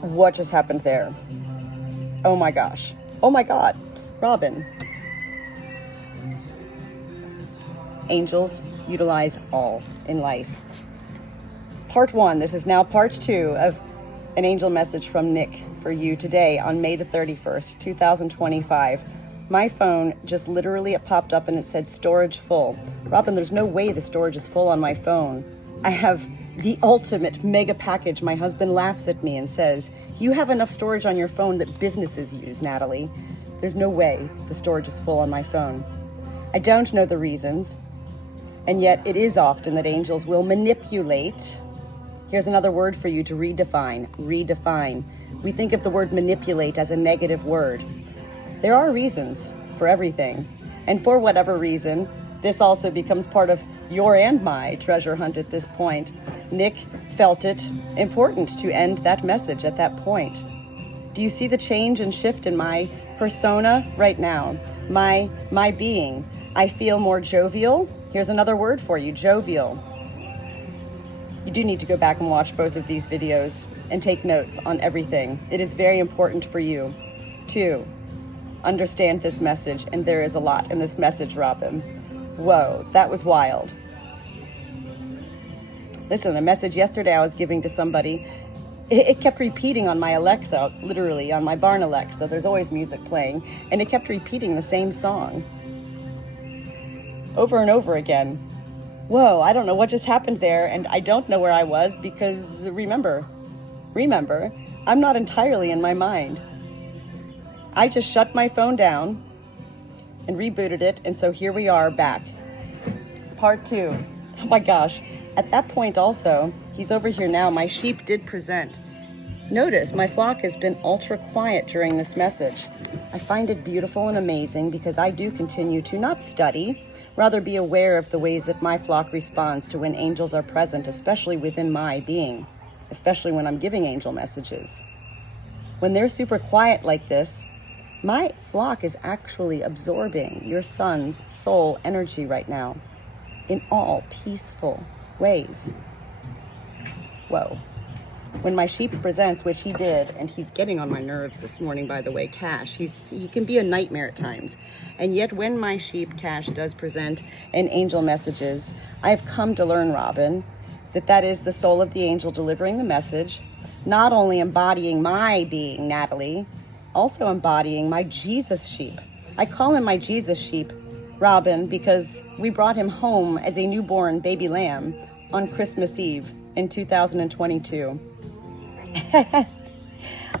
What just happened there? Oh my gosh. Oh my God. Robin. Angels utilize all in life. Part 1. This is now part 2 of an angel message from Nick for you today on May the 31st, 2025. My phone just literally, it popped up and it said storage full. Robin, there's no way the storage is full on my phone. I have the ultimate mega package. My husband laughs at me and says, you have enough storage on your phone that businesses use, Natalie. There's no way the storage is full on my phone. I don't know the reasons, and yet it is often that angels will manipulate. Here's another word for you to redefine. Redefine. We think of the word manipulate as a negative word. There are reasons for everything, and for whatever reason, this also becomes part of your and my treasure hunt at this point. Nick felt it important to end that message at that point. Do you see the change and shift in my persona right now? My being. I feel more jovial. Here's another word for you, jovial. You do need to go back and watch both of these videos and take notes on everything. It is very important for you to understand this message, and there is a lot in this message, Robin. Whoa, that was wild. Listen, a message yesterday I was giving to somebody, it kept repeating on my Alexa, literally on my barn Alexa. There's always music playing, and it kept repeating the same song over and over again. Whoa, I don't know what just happened there, and I don't know where I was because remember, I'm not entirely in my mind. I just shut my phone down and rebooted it, and so here we are back. Part 2. Oh my gosh. At that point also, he's over here now, my sheep did present. Notice my flock has been ultra quiet during this message. I find it beautiful and amazing because I do continue to not study, rather be aware of the ways that my flock responds to when angels are present, especially within my being, especially when I'm giving angel messages. When they're super quiet like this, my flock is actually absorbing your son's soul energy right now in all peaceful ways. Whoa. When my sheep presents, which he did, and he's getting on my nerves this morning, by the way, Cash, he can be a nightmare at times. And yet when my sheep, Cash, does present in angel messages, I've come to learn, Robin, that is the soul of the angel delivering the message, not only embodying my being, Natalie, also embodying my Jesus sheep. I call him my Jesus sheep, Robin, because we brought him home as a newborn baby lamb on Christmas Eve in 2022.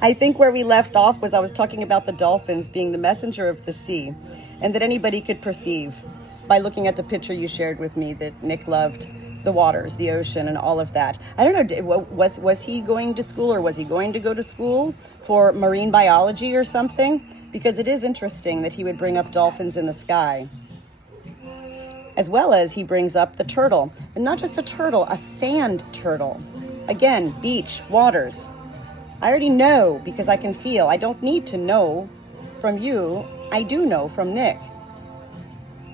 I think where we left off was I was talking about the dolphins being the messenger of the sea, and that anybody could perceive by looking at the picture you shared with me that Nick loved the waters, the ocean, and all of that. I don't know, was he going to school, or was he going to go to school for marine biology or something? Because it is interesting that he would bring up dolphins in the sky, as well as he brings up the turtle, and not just a turtle, a sand turtle. Again, beach, waters. I already know because I can feel. I don't need to know from you. I do know from Nick.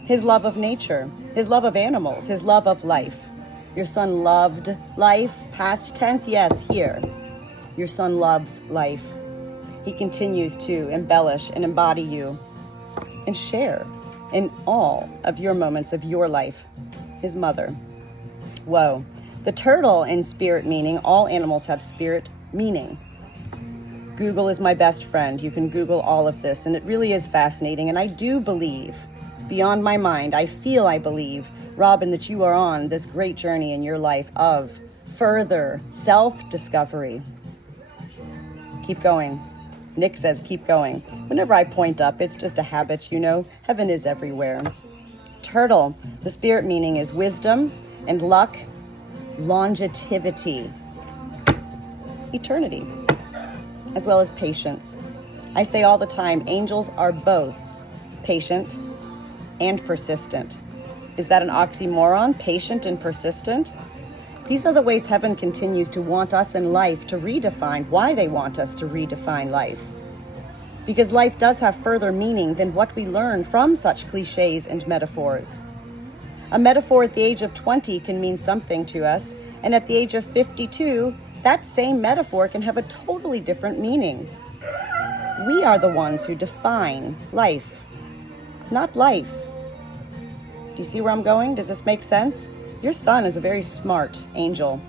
His love of nature, his love of animals, his love of life. Your son loved life, past tense, yes, here. Your son loves life. He continues to embellish and embody you and share in all of your moments of your life. His mother. Whoa. The turtle in spirit meaning, all animals have spirit meaning. Google is my best friend. You can Google all of this, and it really is fascinating. And I do believe, beyond my mind, I believe, Robin, that you are on this great journey in your life of further self-discovery. Keep going. Nick says keep going. Whenever I point up, it's just a habit, you know. Heaven is everywhere. Turtle, the spirit meaning is wisdom and luck, longevity, eternity, as well as patience. I say all the time, angels are both patient and persistent. Is that an oxymoron, patient and persistent? These are the ways heaven continues to want us in life to redefine why they want us to redefine life. Because life does have further meaning than what we learn from such cliches and metaphors. A metaphor at the age of 20 can mean something to us, and at the age of 52 that same metaphor can have a totally different meaning. We are the ones who define life, not life. Do you see where I'm going? Does this make sense? Your son is a very smart angel.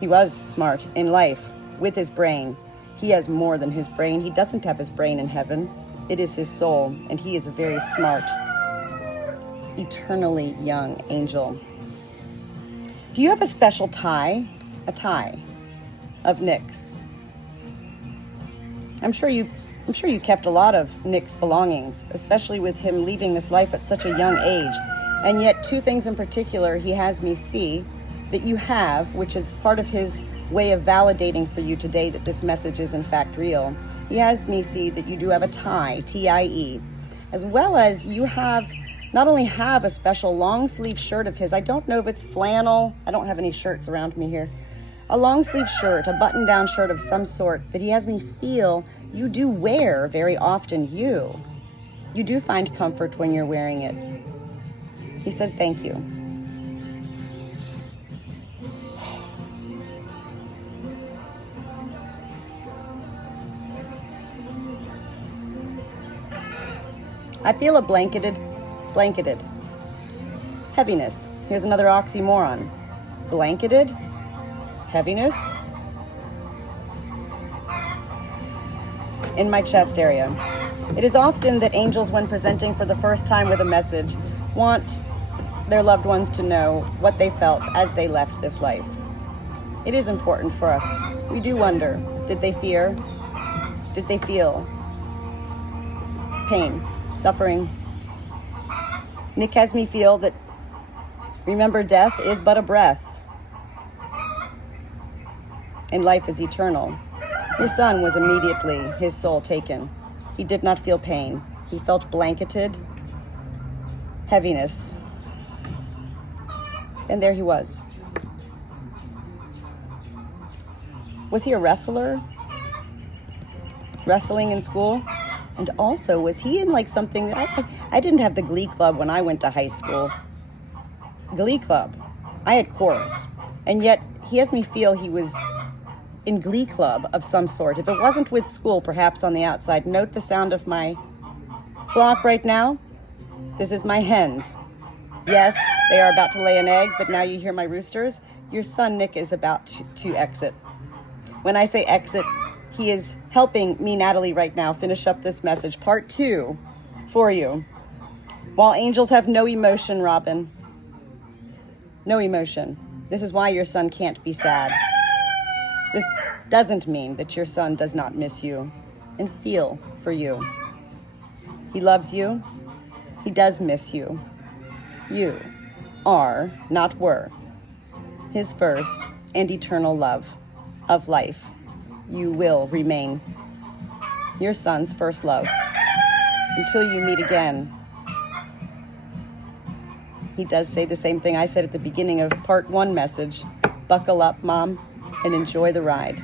He was smart in life with his brain. He has more than his brain. He doesn't have his brain in heaven. It is his soul, and he is a very smart, eternally young angel. Do you have a special tie? A tie of Nick's? I'm sure you kept a lot of Nick's belongings, especially with him leaving this life at such a young age. And yet, two things in particular he has me see that you have, which is part of his way of validating for you today that this message is in fact real. He has me see that you do have a tie, T-I-E, as well as you have, not only have a special long sleeve shirt of his, I don't know if it's flannel, I don't have any shirts around me here, a long sleeve shirt, a button down shirt of some sort that he has me feel you do wear very often. You do find comfort when you're wearing it. He says thank you. I feel a blanketed heaviness. Here's another oxymoron. Blanketed heaviness in my chest area. It is often that angels, when presenting for the first time with a message, want their loved ones to know what they felt as they left this life. It is important for us. We do wonder, did they fear? Did they feel pain, suffering? Nick has me feel that, remember, death is but a breath, and life is eternal. Your son was immediately his soul taken. He did not feel pain. He felt blanketed heaviness. And there he was. Was he a wrestler? Wrestling in school? And also, was he in like something that I didn't have the Glee Club when I went to high school. Glee Club. I had chorus. And yet, he has me feel he was in Glee Club of some sort. If it wasn't with school, perhaps on the outside. Note the sound of my flock right now. This is my hens. Yes, they are about to lay an egg, but now you hear my roosters. Your son, Nick, is about to exit. When I say exit, he is helping me, Natalie, right now finish up this message, part 2, for you. While angels have no emotion, Robin, no emotion. This is why your son can't be sad. This doesn't mean that your son does not miss you and feel for you. He loves you. He does miss you. You are, not were, his first and eternal love of life. You will remain your son's first love until you meet again. He does say the same thing I said at the beginning of part 1 message. Buckle up, Mom, and enjoy the ride.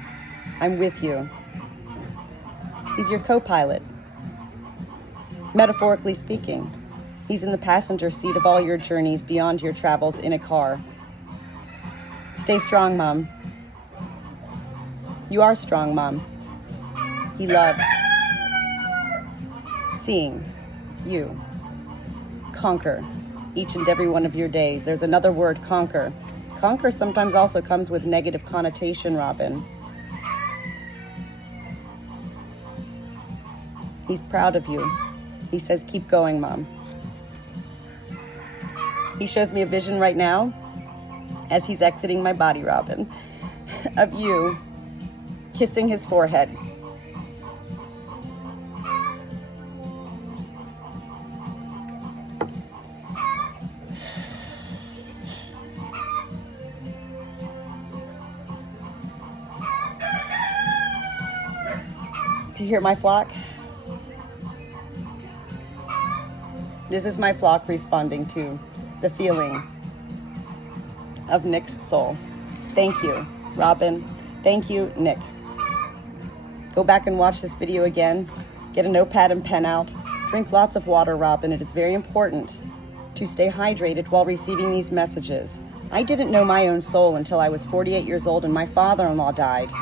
I'm with you. He's your co-pilot. Metaphorically speaking, he's in the passenger seat of all your journeys beyond your travels in a car. Stay strong, Mom. You are strong, Mom. He loves seeing you conquer each and every one of your days. There's another word, conquer. Conquer sometimes also comes with negative connotation, Robin. He's proud of you. He says, keep going, Mom. He shows me a vision right now, as he's exiting my body, Robin, of you kissing his forehead. Do you hear my flock? This is my flock responding to the feeling of Nick's soul. Thank you, Robin. Thank you, Nick. Go back and watch this video again. Get a notepad and pen out. Drink lots of water, Robin. It is very important to stay hydrated while receiving these messages. I didn't know my own soul until I was 48 years old and my father-in-law died.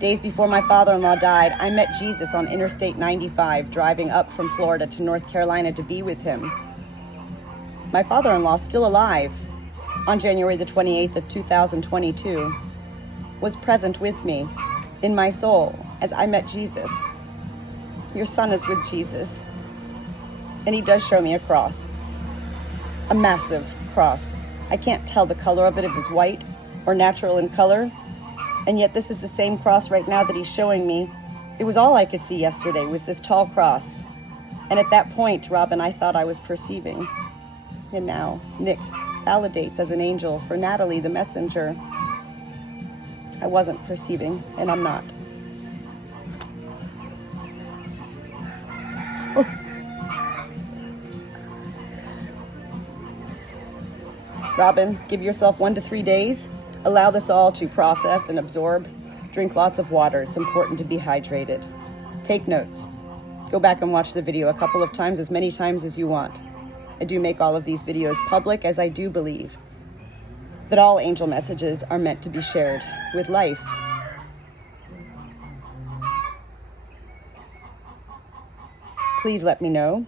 Days before my father-in-law died, I met Jesus on Interstate 95, driving up from Florida to North Carolina to be with him. My father-in-law, still alive, on January the 28th of 2022, was present with me in my soul as I met Jesus. Your son is with Jesus, and he does show me a cross, a massive cross. I can't tell the color of it, if it's white or natural in color, and yet this is the same cross right now that he's showing me. It was all I could see yesterday, was this tall cross. And at that point, Robin, I thought I was perceiving. And now Nick validates as an angel for Natalie, the messenger. I wasn't perceiving, and I'm not. Oh. Robin, give yourself 1 to 3 days. Allow this all to process and absorb. Drink lots of water. It's important to be hydrated. Take notes. Go back and watch the video a couple of times, as many times as you want. I do make all of these videos public, as I do believe that all angel messages are meant to be shared with life. Please let me know.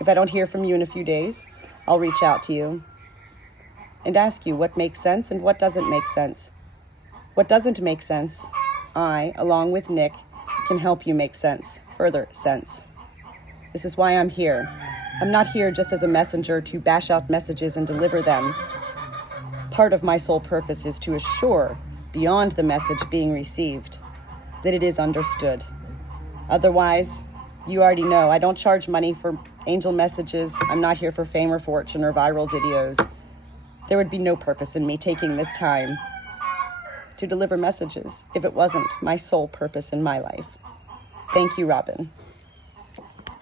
If I don't hear from you in a few days, I'll reach out to you and ask you what makes sense and what doesn't make sense. What doesn't make sense, I, along with Nick, can help you make sense, further sense. This is why I'm here. I'm not here just as a messenger to bash out messages and deliver them. Part of my sole purpose is to assure, beyond the message being received, that it is understood. Otherwise, you already know, I don't charge money for angel messages. I'm not here for fame or fortune or viral videos. There would be no purpose in me taking this time to deliver messages if it wasn't my sole purpose in my life. Thank you, Robin.